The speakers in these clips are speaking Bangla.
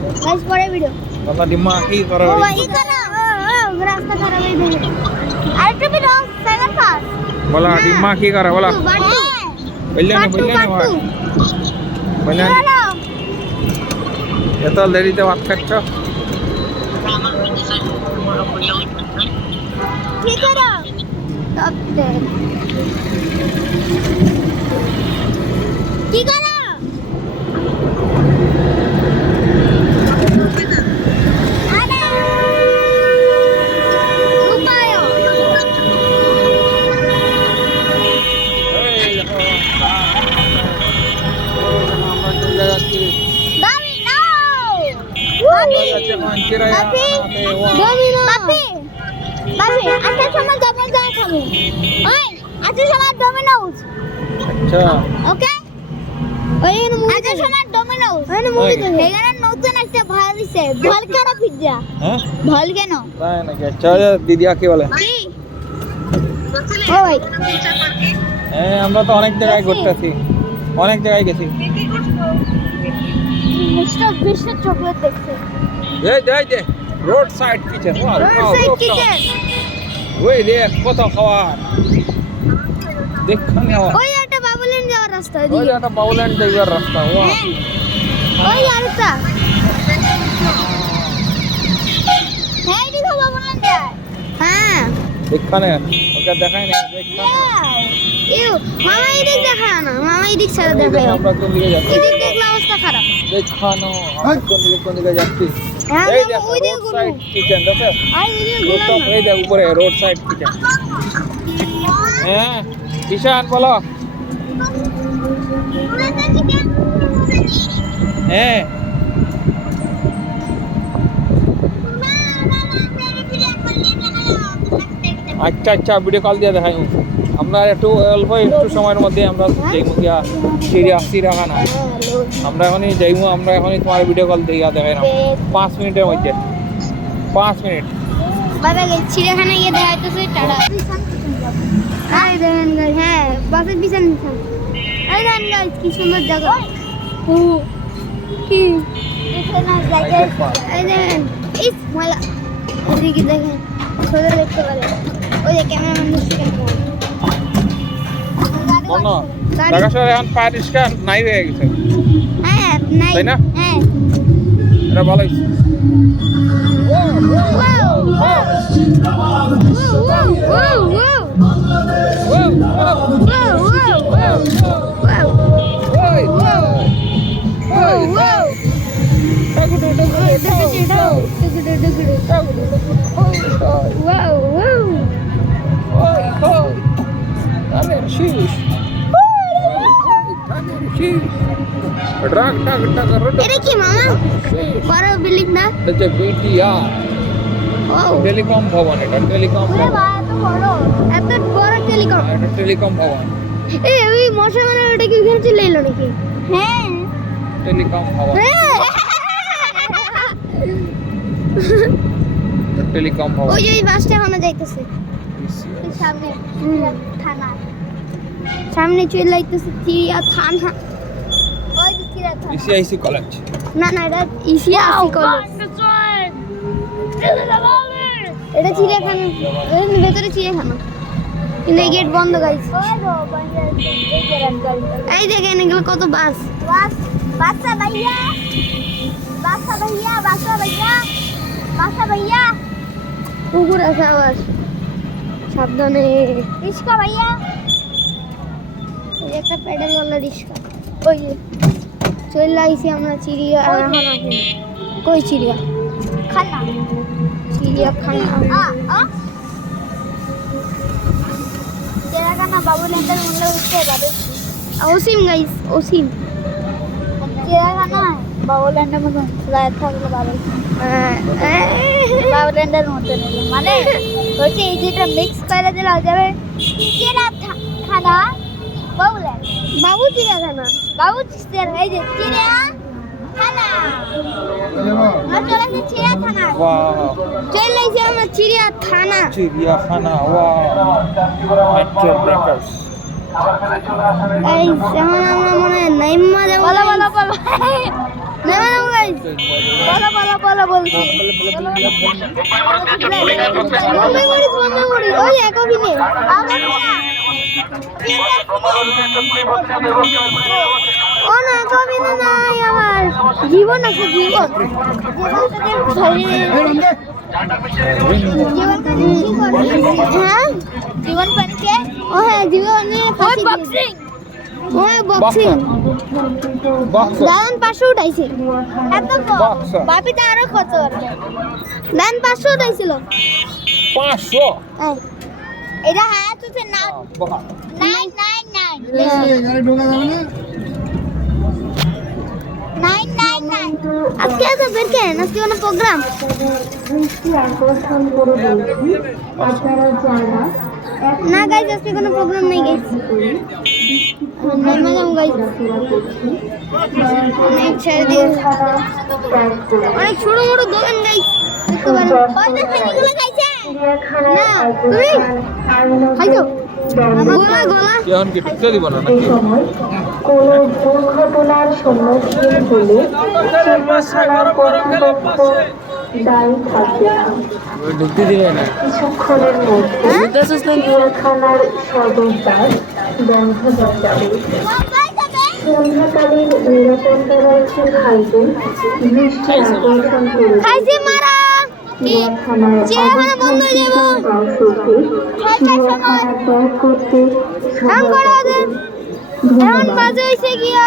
গাইস পরে ভিডিও বাবা ডিম্মা কি করো ও ভাই করো রাস্তা খারাপ হয়ে গেছে আরেকটা ভিডিও সেকেন্ড পাস বলা ডিম্মা কি করে বলা বললে না বললে এত দেরিতে ভাত খাচ্ছ কি করো টপ দে কি করো দিদি কি বলে আমরা তো অনেক জায়গায় ঘুরতেছি অনেক জায়গায় গেছি চকলেট দেখছে রোড সাইড কিচেন ওই দেখ কত খাবার দেখখানে ওই একটা বাবুল্যান্ড যাওয়ার রাস্তা ওই একটা বাবুল্যান্ড যাওয়ার রাস্তা ওই আরেকটা হ্যাঁ দেখো বাবুল্যান্ড যায় হ্যাঁ দেখখানে ওকে দেখাই না দেখখানে ইউ মামা এদিক দেখায় না মামা এদিক ছেড়ে দেখায় আমরা কোন দিকে যাচ্ছি এদিক দেখলে অবস্থা খারাপ দেখানো আমরা কোন দিকে যাচ্ছি এই দেখো রোড সাইড কিচেন দেখো এই দেখ উপরে রোড সাইড কিচেন হ্যাঁ কিষান বলো হ্যাঁ আচ্ছা ভিডিও কল দিয়ে দেখাই আমরা একটু অল্প একটু সময়ের মধ্যে আমরা যাইমু গিয়া চিড়িয়াখানা আমরা এখনই যাইমু আমরা এখনই তোমার ভিডিও কল দিয়ে দেখাই না 5 মিনিটের মধ্যে 5 মিনিট বাবা চিড়িয়াখানা গিয়ে দেখাইতেছে টাটা আরে দেখেন গাইস হ্যাঁ বাসের পিছনে আরে দেখেন গাইস কি সুন্দর জায়গা ও কি দেখেন না জায়গা এই দেখেন ইস মালা এদিকে দেখেন সোজা দেখতে পারে ওই যে ক্যামেরাম্যান দেখতে বলো ঢাকা শহরে এখন পরিষ্কার নাই হয়ে গেছে হ্যাঁ নাই তাই না হ্যাঁ এটা ভালো হইছে এটা কি মামা বড় বিল্ডিং না এটা বিটিআর টেলিকম ভবন এটা টেলিকম ভবন এত বড় টেলিকম এটা টেলিকম ভবন এই ওই মশা মানে ওটা কি ওখানে চলে এলো নাকি হ্যাঁ টেলিকম ভবন টেলিকম ভবন ওই যে বাসটা এখনো যাইতেছে সামনে থানা সামনে চলে যাইতেছে চিড়িয়া থানা ওই যে চিড়িয়া থানা ইসিআইসি কলেজ না না এটা ইসিআইসি কলেজ এটা চিড়িয়াখানা এর ভেতরে চিড়িয়াখানা কিন্তু এই গেট বন্ধ গাইস এই দেখেন এগুলো কত বাস বাসা ভাইয়া বাসা ভাইয়া বাসা ভাইয়া বাসা ভাইয়া কুকুর আছে আবার সাবধানে রিস্কা ভাইয়া এই একটা প্যাডেলওয়ালা রিস্কা ওই চলে আইছি আমরা চিড়িয়াখানা কই চিড়িয়াখানা চিড়িয়াখানা বাবুল্যান্ডের মূল্য উঠতে পারে অসীম গাইস অসীম চিড়িয়াখানা বাবুল্যান্ডের মতন রাত থাকলে ভালো বাবুল্যান্ডের মতন মানে হচ্ছে এই যেটা মিক্স করে দিলে হয়ে যাবে চিড়িয়াখানা বাবুল্যান্ড বাবু চিড়িয়াখানা বাবু এই যে চিড়িয়াখানা চিড়িয়াখানা চলে এসে আমরা চিড়িয়াখানা মেট্রো ব্রেকার্স এই যেমন আমরা মনে নাইমা যাবো বলো নেমা যাবো গাইস বলো বলছি বোম্বে মরিচ ওই এক অভিনয় ও না এক অভিনয় নাই আমার জীবন আছে জীবন হ্যাঁ জীবন পানিকে ও হ্যাঁ জীবনে বক্সিং ওই বক্সিং দান 500 উঠাইছে এত বাপিটা আরো কত দান 500 উঠাইছিল 500 এটা হাত হচ্ছে না 999 আজকে তো বের কেন আজকে কোনো প্রোগ্রাম না গাইস আজকে কোনো প্রোগ্রাম নেই গাইস নরমাল গাইস অনেক ছেড়ে দিয়ে অনেক ছোট বড় দোকান গাইস দেখতে পারেন কয়টা খাইগুলো খাইছে না তুমি খাইছো আমার গলা কেন কি টিকতে দিব না নাকি কোনো দুর্ঘটনার সম্মুখীন হলে চিকিৎসার কর্তৃপক্ষ দায়ী থাকবে না। ঢুকতে দিবে না কিছুক্ষণের মধ্যে চিড়িয়াখানার সদর দ্বার বন্ধ হয়ে যাবে। সন্ধ্যাকালীন নিরাপত্তারক্ষী ভাইদের দৃষ্টি আকর্ষণ করে খাইছে মারা চিড়িয়াখানার অবস্থানস্থিত অংশকে চিড়িয়াখানা ত্যাগ করতে এখন বাজে হয়েছে গিয়া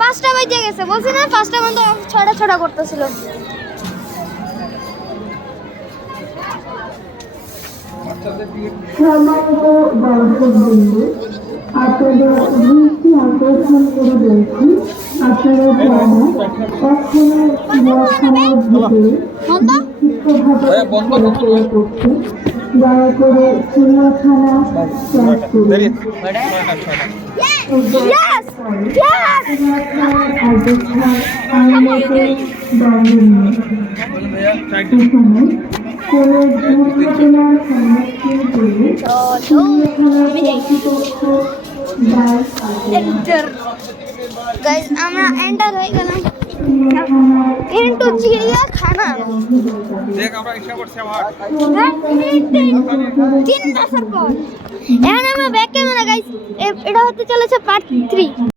5টা বাজে গেছে বলছি না 5টা পর্যন্ত 6টা করতেছিল সম্মানিত দর্শকবৃন্দ, আপনাদের দৃষ্টি আকর্ষণ করে বলছি আপনারা যারা এখনো চিড়িয়াখানার ভিতরে বিক্ষিপ্তভাবে ঘোরাফেরা করছে দয়া করে চিড়িয়াখানা ত্যাগ করুন। Yes! চিড়িয়াখানার অবস্থা আইনতে দণ্ডনীয়। এখানে কোনো দুর্ঘটনার সম্মুখীন হলে চিড়িয়াখানার কর্তৃপক্ষ দায় থাকবে না। গাইস আমরা এন্টার হয়ে গেলাম ইনটু চিড়িয়াখানা দেখ আমরা ইচ্ছা করছি আবার 3 বছর পর এখন আমরা ব্যাক ক্যামেরা গাইস এটা হতে চলেছে পার্ট 3